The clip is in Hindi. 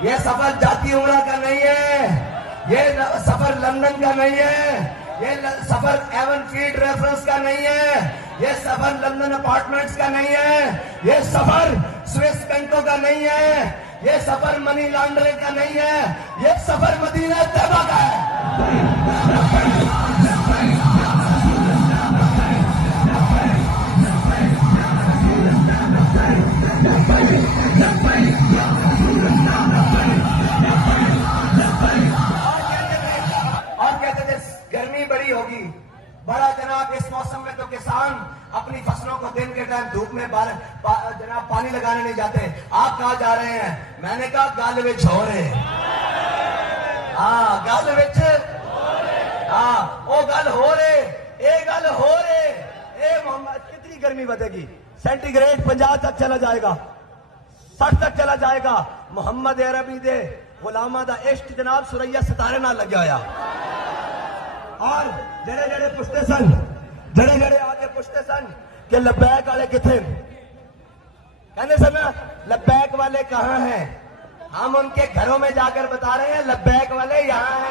ये सफर जाती उमरा का नहीं है, ये सफर लंदन का नहीं है, ये सफर एवन फील्ड रेफरेंस का नहीं है, ये सफर लंदन अपार्टमेंट्स का नहीं है, ये सफर स्विस बैंकों का नहीं है, ये सफर मनी लॉन्ड्रिंग का नहीं है, ये सफर मदीना तैयबा का है। गर्मी बड़ी होगी, बड़ा जनाब इस मौसम में तो किसान अपनी फसलों को दिन के टाइम धूप में जनाब पानी लगाने नहीं जाते। आप कहाँ जा रहे हैं? मैंने कहा गल विच हो रहे, हाँ गल विच, हाँ वो गल हो रहे, ये गल हो रहे। ए मोहम्मद, कितनी गर्मी बढ़ेगी? सेंटीग्रेड 50 तक चला जाएगा, 60 तक चला जाएगा। मोहम्मद अरबी दे गुलामा दा इश्क जनाब सुरैया सितारे नाल लग्या होया। और जड़े जड़े पुछते सन, जड़े जड़े आके पुछते सन कि लब्बैक वाले किथे, कहने सन लब्बैक वाले कहाँ हैं? हम उनके घरों में जाकर बता रहे हैं लब्बैक वाले यहाँ हैं।